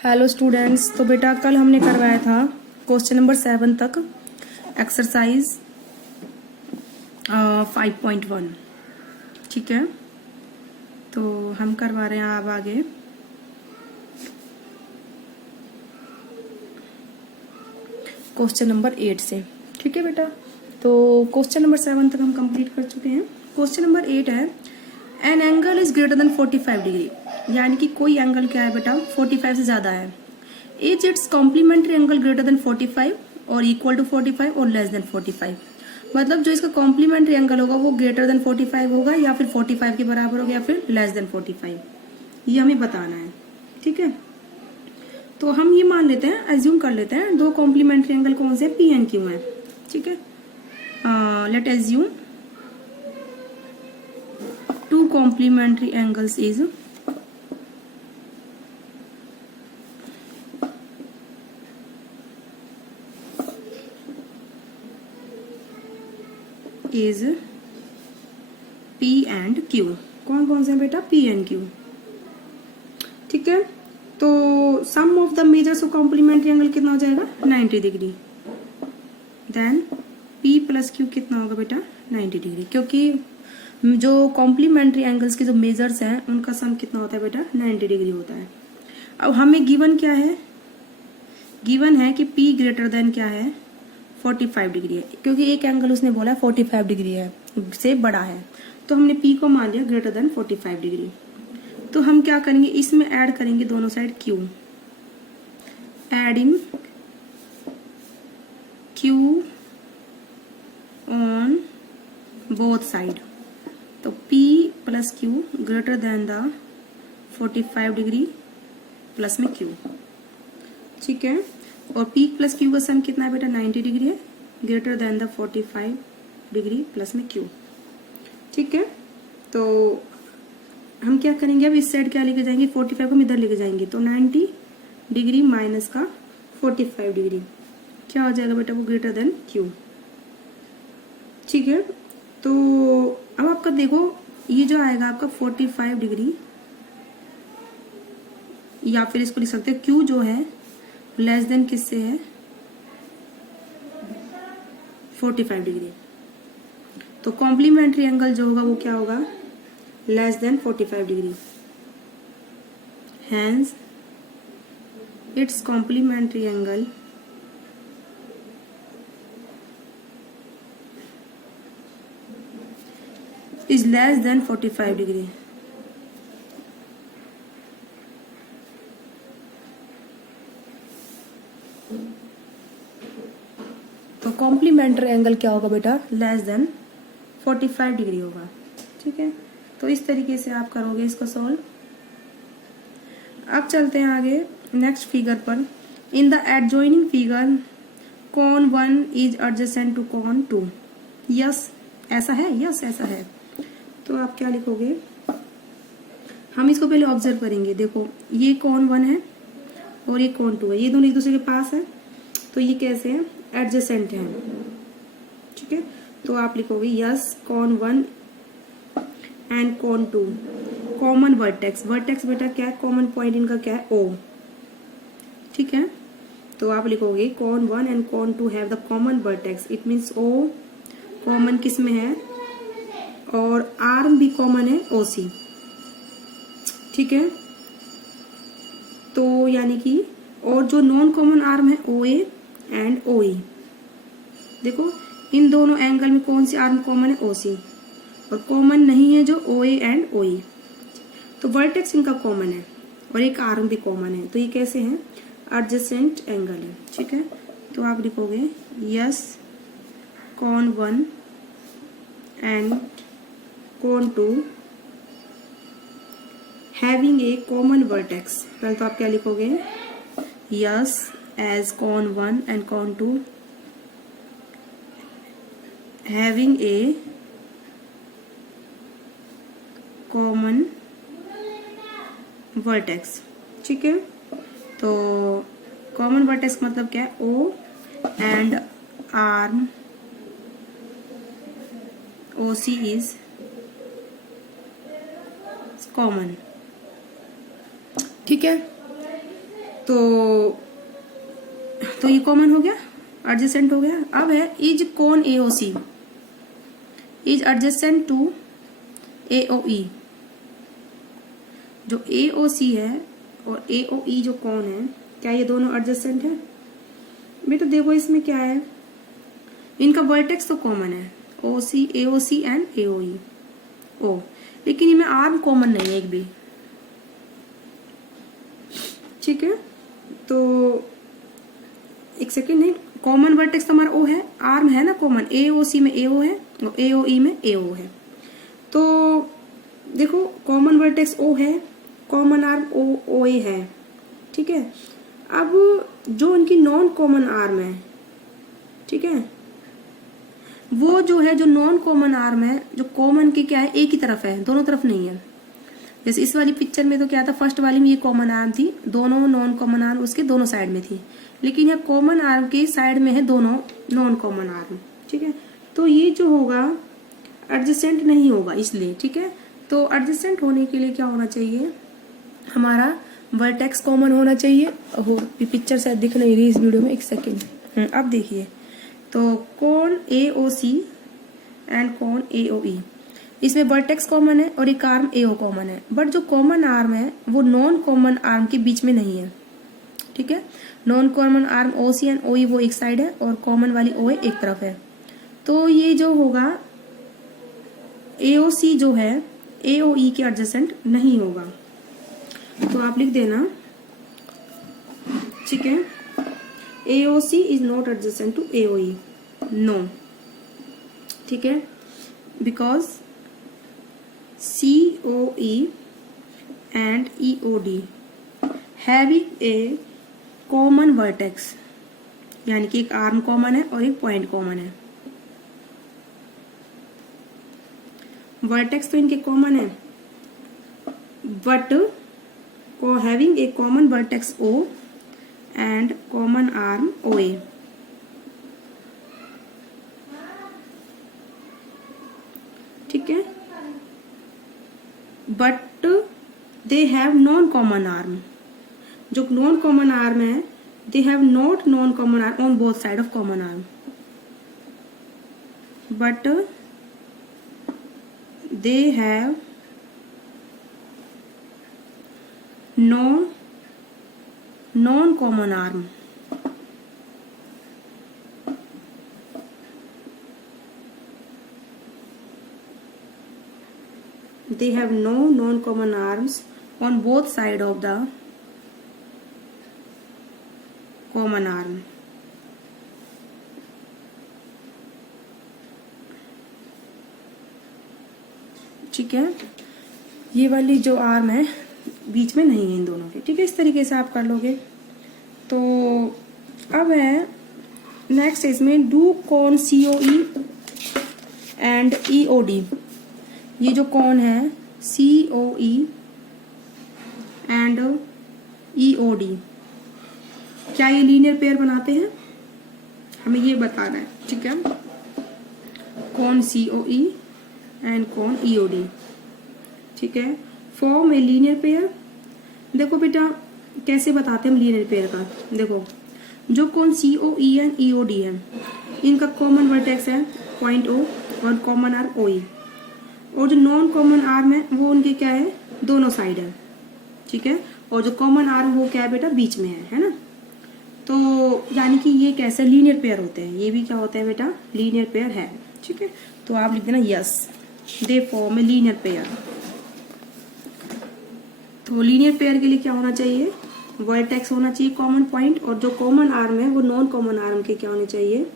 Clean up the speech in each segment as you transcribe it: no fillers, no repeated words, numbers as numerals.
Hello students. तो बेटा कल हमने करवाया था क्वेश्चन नंबर 7 तक एक्सरसाइज 5.1। ठीक है, तो हम करवा रहे हैं अब आगे क्वेश्चन नंबर 8 से। ठीक है बेटा, तो क्वेश्चन नंबर 7 तक हम कंप्लीट कर चुके हैं। क्वेश्चन नंबर 8 है an angle is greater than 45 degree, यानी कि कोई एंगल क्या है बेटा 45 से ज्यादा है। Is its complementary angle greater than 45 और इक्वल टू 45 और लेस देन 45। मतलब जो इसका कॉम्प्लीमेंट्री एंगल होगा वो ग्रेटर देन 45 होगा या फिर 45 के बराबर होगा या फिर लेस देन 45, ये हमें बताना है। ठीक है, तो हम ये मान लेते हैं, एज्यूम कर लेते हैं दो कॉम्प्लीमेंट्री एंगल कौन से पी एंड क्यू है। ठीक है, let assume two complementary angles is P and Q। कौन कौन से बेटा P एंड Q। ठीक है, तो sum of the measures of complementary angle कितना हो जाएगा 90 degree. Then P plus Q कितना होगा बेटा 90 डिग्री, क्योंकि जो कॉम्प्लीमेंट्री एंगल्स के जो मेजर्स हैं उनका सम कितना होता है बेटा 90 डिग्री होता है। अब हमें गिवन क्या है, गिवन है कि P ग्रेटर देन क्या है 45 डिग्री है, क्योंकि एक एंगल उसने बोला 45 डिग्री है से बड़ा है, तो हमने P को मान लिया ग्रेटर देन 45 डिग्री। तो हम क्या करेंगे, इसमें ऐड करेंगे दोनों side Q, adding Q on both side. तो P plus Q greater than the 45 degree plus में Q। ठीक है, और P प्लस Q का सम कितना है बेटा 90 डिग्री है, greater than the 45 degree plus में Q। ठीक है, तो हम क्या करेंगे, अब इस साइड क्या लेके जाएंगे 45 को हम इधर लेके जाएंगे, तो 90 डिग्री माइनस का 45 डिग्री क्या हो जाएगा बेटा वो ग्रेटर देन Q। ठीक है, तो अब आपका देखो ये जो आएगा आपका 45 डिग्री, या फिर इसको लिख सकते हैं Q जो है लेस देन किससे है 45 डिग्री। तो कॉम्प्लीमेंट्री एंगल जो होगा वो क्या होगा less than 45 degree. Hence its complementary angle is less than 45 degree. तो कॉम्प्लीमेंट्री एंगल क्या होगा बेटा लेस देन 45 डिग्री होगा। ठीक है, तो इस तरीके से आप करोगे इसको सॉल्व। अब चलते हैं आगे नेक्स्ट फिगर पर। इन द एडजॉइनिंग फिगर कॉन 1 इज एडजेसेंट टू कॉन 2। यस ऐसा है, यस ऐसा है। तो आप क्या लिखोगे, हम इसको पहले ऑब्जर्व करेंगे। देखो ये कॉन 1 है और ये कॉन 2 है, ये दोनों एक दूसरे के पास है, तो ये कैसे हैं एडजेसेंट हैं। ठीक है, तो आप लिखोगे यस कॉन 1 एंड कॉन 2 कॉमन वर्टेक्स। वर्टेक्स बेटा क्या है, कॉमन पॉइंट इनका क्या है O। ठीक है, तो आप लिखोगे कॉन 1 एंड कॉन 2 have the common vertex, it means O common किस में है और आर्म भी कॉमन है OC। ठीक है, तो यानी कि और जो नॉन कॉमन आर्म है OA एंड OE। देखो इन दोनों एंगल में कौन सी आर्म कॉमन है OC, और कॉमन नहीं है जो OA एंड OE। तो वर्टेक्स इनका कॉमन है और एक आर्म भी कॉमन है, तो ये कैसे हैं एडजेसेंट एंगल है। ठीक है, तो आप लिखोगे यस कॉन 1 एंड कॉन 2 हैविंग ए कॉमन वर्टेक्स। पहले तो आप क्या लिखोगे यस एज कॉन 1 एंड कॉन 2 having a common vertex। ठीक है, तो कॉमन वर्टेक्स मतलब क्या है O and arm OC is common. ठीक है, तो ये कॉमन हो गया, एडजेसेंट हो गया। अब है इज कोन AOC is adjacent to AOE. जो एओसी है और एओई जो कोन है, क्या ये दोनों एडजेसेंट है? बेटा देखो इसमें क्या है, इनका वर्टेक्स तो कॉमन है, ओसी एओसी एंड एओई ओ, लेकिन इनमें आर्म कॉमन नहीं है एक भी। ठीक है, तो एक सेकेंड, नहीं कॉमन वर्टेक्स तो हमारा ओ है, आर्म है ना कॉमन, एओसी में एओ है और एओई में एओ है। तो देखो कॉमन वर्टेक्स ओ है, कॉमन आर्म ओ ओ ए है। ठीक है, अब जो इनकी नॉन कॉमन आर्म है, ठीक है, वो जो है, जो नॉन कॉमन आर्म है, जो कॉमन की क्या है, एक ही तरफ है, दोनों तरफ नहीं है। जैसे इस वाली पिक्चर में तो क्या था, फर्स्ट वाली में ये कॉमन आर्म थी, दोनों नॉन कॉमन आर्म उसके दोनों साइड में थी, लेकिन यहाँ कॉमन आर्म के साइड में है दोनों नॉन कॉमन आर्म। ठीक है, तो ये जो होगा एडजेसेंट नहीं होगा इसलिए। ठीक है, तो एडजेसेंट होने के लिए क्या होना चाहिए, हमारा वर्टेक्स कॉमन होना चाहिए। हो पिक्चर शायद दिख नहीं रही इस वीडियो में, एक सेकेंड। अब देखिए, तो कोन एओसी एंड कोन एओई, इसमें वर्टेक्स कॉमन है और एक आर्म एओ कॉमन है, बट जो कॉमन आर्म है वो नॉन कॉमन आर्म के बीच में नहीं है। ठीक है, non common arm OC and ओई वो एक साइड है और कॉमन वाली ओए एक तरफ है। तो ये जो होगा एओसी जो है एओई के एडजेसेंट नहीं होगा, तो आप लिख देना। ठीक है, AOC is not adjacent to AOE. No. ठीक है, because COE and EOD having a common vertex, यानी कि एक आर्म कॉमन है और एक पॉइंट कॉमन है। वर्टेक्स तो इनके कॉमन है, बट को having a common vertex O and common arm OA. ठीक है, but they have non common arm, जो नॉन कॉमन आर्म है, they have not non common arm on both side of common arm, but they have non common arm they have no non-common arms on both side of the common arm. ठीक है, ये वाली जो arm है बीच में नहीं है इन दोनों के। ठीक है, इस तरीके से आप कर लोगे। तो अब है नेक्स्ट इसमें डू कॉन COE एंड EOD, ये जो कौन है COE एंड EOD, क्या ये लीनियर पेयर बनाते हैं, हमें ये बताना है। ठीक है, कौन COE एंड कौन EOD। ठीक है, फॉर्म ए लीनियर पेयर। देखो बेटा कैसे बताते हैं हम लीनियर पेयर का, देखो जो कौन COE एंड EOD है, इनका कॉमन वर्टेक्स है पॉइंट O और कॉमन आर्म OE, और जो नॉन कॉमन आर्म है वो उनके क्या है, दोनों साइड है। ठीक है, और जो कॉमन आर्म वो क्या है बेटा, बीच में है ना। तो यानी कि ये कैसे लीनियर पेयर होते हैं, ये भी क्या होते हैं बेटा, लीनियर पेयर है। ठीक है, तो आप लिख देना yes, they form a linear pair. तो लीनियर पेयर के लिए क्या होना चाहिए, वर्टेक्स होना चाहिए कॉमन पॉइंट, और जो कॉमन आर्म है वो नॉन कॉमन आर्म के क्या होने चाहिए,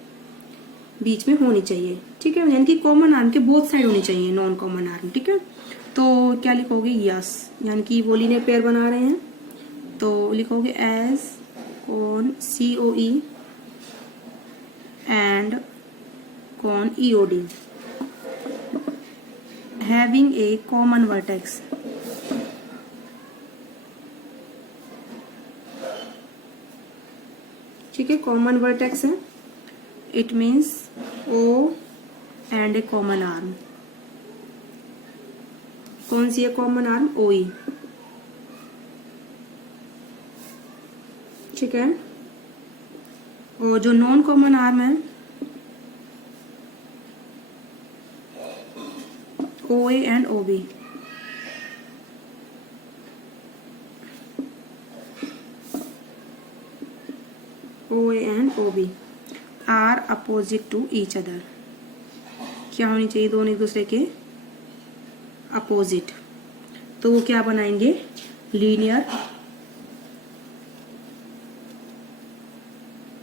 बीच में होनी चाहिए। ठीक है, यानी कि कॉमन आर्म के बोथ साइड होनी चाहिए नॉन कॉमन आर्म। ठीक है, तो क्या लिखोगे, यस, यानी कि वो लीनियर पेयर बना रहे हैं, तो लिखोगे एज कॉन COE एंड कॉन EOD having a common vertex. ठीक है, कॉमन वर्टेक्स है, it means O and a common arm. कौन सी है कॉमन आर्म, OE। ठीक है। और जो नॉन कॉमन आर्म है O A and O B, O A and O B are opposite to each other. क्या होनी चाहिए? दोनों एक दूसरे के अपोजिट। तो वो क्या बनाएंगे? लीनियर।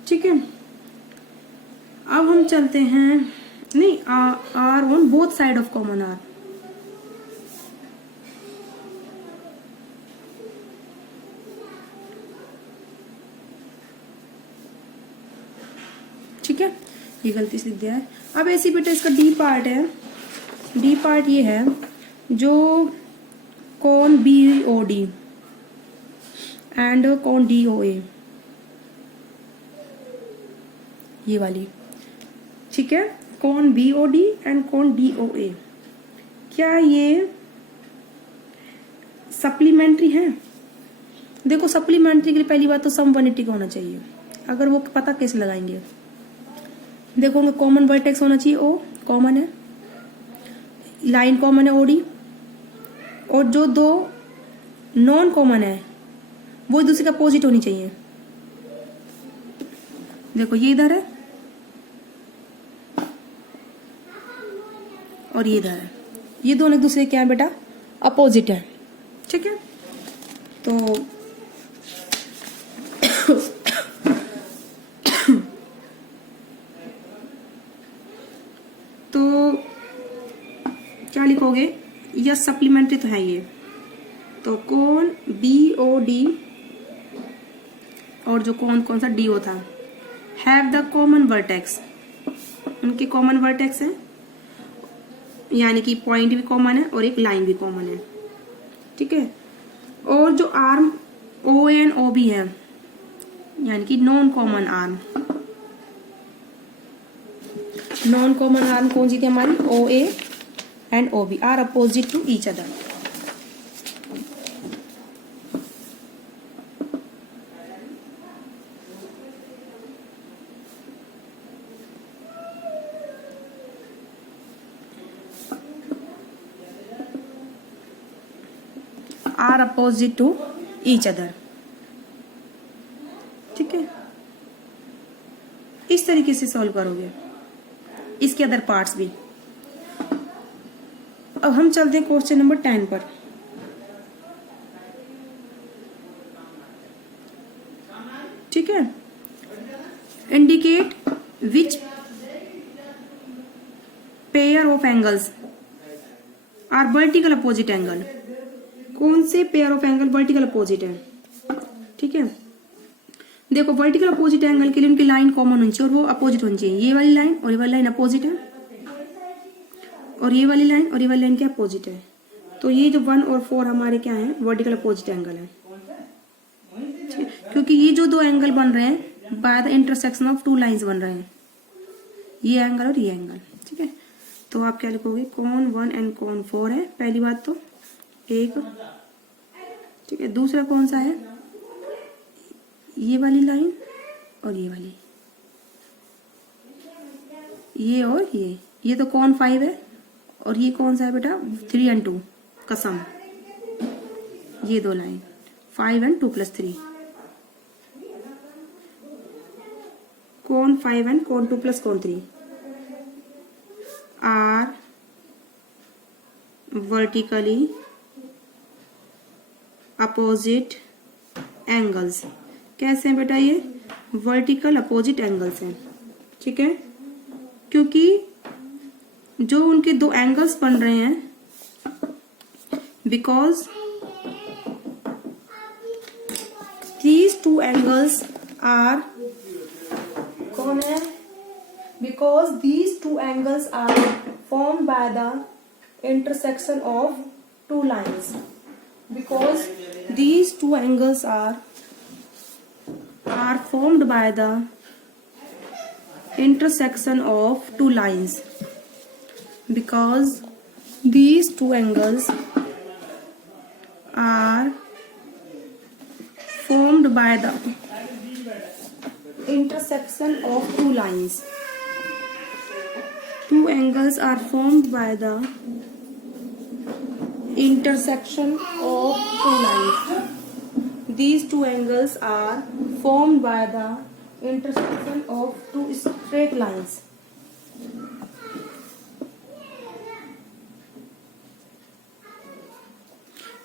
ठीक है। अब हम चलते हैं, नहीं, are on both side of common arm. ठीक है, ये गलती से लिख दिया है। अब ऐसी बेटा इसका डी पार्ट है। डी पार्ट ये है जो कॉन बी ओ डी एंड कॉन डी ओ ए, ये वाली। ठीक है, कॉन बी ओ डी एंड कॉन डी ओ ए, क्या ये सप्लीमेंट्री है? देखो सप्लीमेंट्री के लिए पहली बात तो सम 180 का होना चाहिए। अगर वो पता कैसे लगाएंगे? देखोगे कॉमन वर्टेक्स होना चाहिए, ओ कॉमन है, लाइन कॉमन है ओडी, और जो दो नॉन कॉमन है वो एक दूसरे का अपोजिट होनी चाहिए। देखो ये इधर है और ये इधर है, ये दोनों एक दूसरे क्या है बेटा? अपोजिट है। ठीक है, तो क्या लिखोगे? यस सप्लीमेंट्री तो है ये। तो कौन बी ओ डी और जो कौन सा डी ओ था, हैव द कॉमन वर्टेक्स, उनके कॉमन वर्टेक्स है, यानी कि पॉइंट भी कॉमन है और एक लाइन भी कॉमन है। ठीक है, और जो arm O and O B है, यानी कि non common arm, non common arm कौन सी थी हमारी? O A and O B are opposite to each other. Are opposite to each other. ठीक है, इस तरीके से सॉल्व करोगे, इसके अदर पार्ट्स भी। अब हम चलते हैं क्वेश्चन नंबर 10 पर। ठीक है, indicate which pair of angles are vertical opposite angle. कौन से pair of angle vertical opposite है? ठीक है, देखो वर्टिकल अपोजिट एंगल के लिए उनकी लाइन कॉमन होनी चाहिए और वो अपोजिट होनी चाहिए। ये वाली लाइन और ये वाली लाइन अपोजिट है, और ये वाली लाइन और ये वाली लाइन क्या अपोजिट है। तो ये जो 1 और 4 हमारे क्या है? वर्टिकल अपोजिट एंगल है। क्योंकि ये जो दो एंगल बन रहे हैं bye the intersection of two lines बन रहे हैं, ये एंगल और ये एंगल। ठीक है, तो आप क्या लिखोगे? कॉन 1 एंड कॉन 4 है पहली बात तो एक। ठीक है, दूसरा कौन सा है? ये वाली लाइन और ये वाली, ये और ये तो कॉन 5 है, और ये कौन सा है बेटा? 3 and 2 का सम। ये दो लाइन 5 and 2 + 3, कॉन 5 and कॉन 2 + कॉन 3 आर वर्टिकली अपोजिट एंगल्स। कैसे हैं बेटा? ये वर्टिकल अपोजिट एंगल्स हैं। ठीक है, क्योंकि जो उनके दो एंगल्स बन रहे हैं, because these two angles are, कौन है? Because these two angles are formed by the intersection of two lines. Because these two angles are formed by the intersection of two lines. Because these two angles are formed by the intersection of two lines. Two angles are formed by the intersection of two lines. These two angles are formed by the intersection of two straight lines.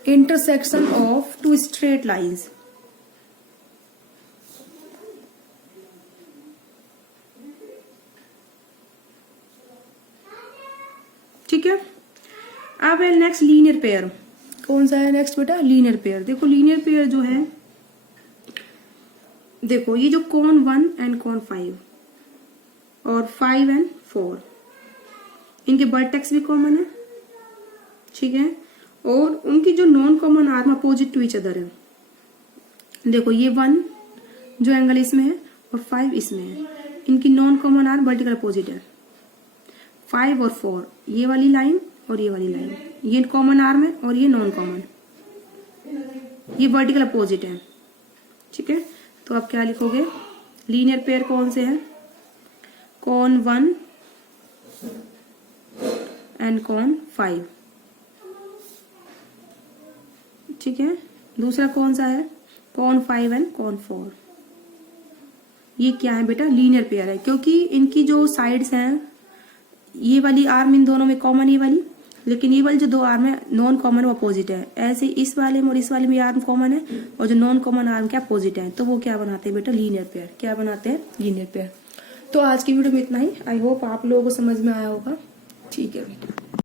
Intersection of two straight lines. ठीक है। अब है next linear pair. कौन सा है next बेटा? Linear pair. देखो linear pair जो है, देखो ये जो कॉन 1 एंड कॉन 5 और 5 एंड 4, इनके वर्टेक्स भी कॉमन है, ठीक है, और उनकी जो non common arm opposite to each other है। देखो ये 1 जो एंगल इसमें है और 5 इसमें है, इनकी non common arm vertical opposite है। 5 और 4 ये वाली लाइन और ये वाली लाइन, ये कॉमन आर्म है और ये नॉन कॉमन, ये वर्टिकल अपोजिट है, ठीक है। तो आप क्या लिखोगे? लीनियर पेयर कौन से हैं? कॉन 1 एंड कॉन 5, ठीक है। दूसरा कौन सा है? कॉन 5 एंड कॉन 4। ये क्या है बेटा? लीनियर पेयर है, क्योंकि इनकी जो साइड्स हैं, ये वाली आर्म इन दोनों में कॉमन ये वाली, लेकिन ये वाली जो दो आर्म है नॉन कॉमन वो अपोजिट है। ऐसे इस वाले में और इस वाले में आर्म कॉमन है और जो नॉन कॉमन आर्म क्या अपोजिट है, तो वो क्या बनाते हैं बेटा? Linear pair. क्या बनाते हैं? Linear pair. तो आज की वीडियो में इतना ही। आई होप आप लोगों को समझ में आया होगा। ठीक है बेटा।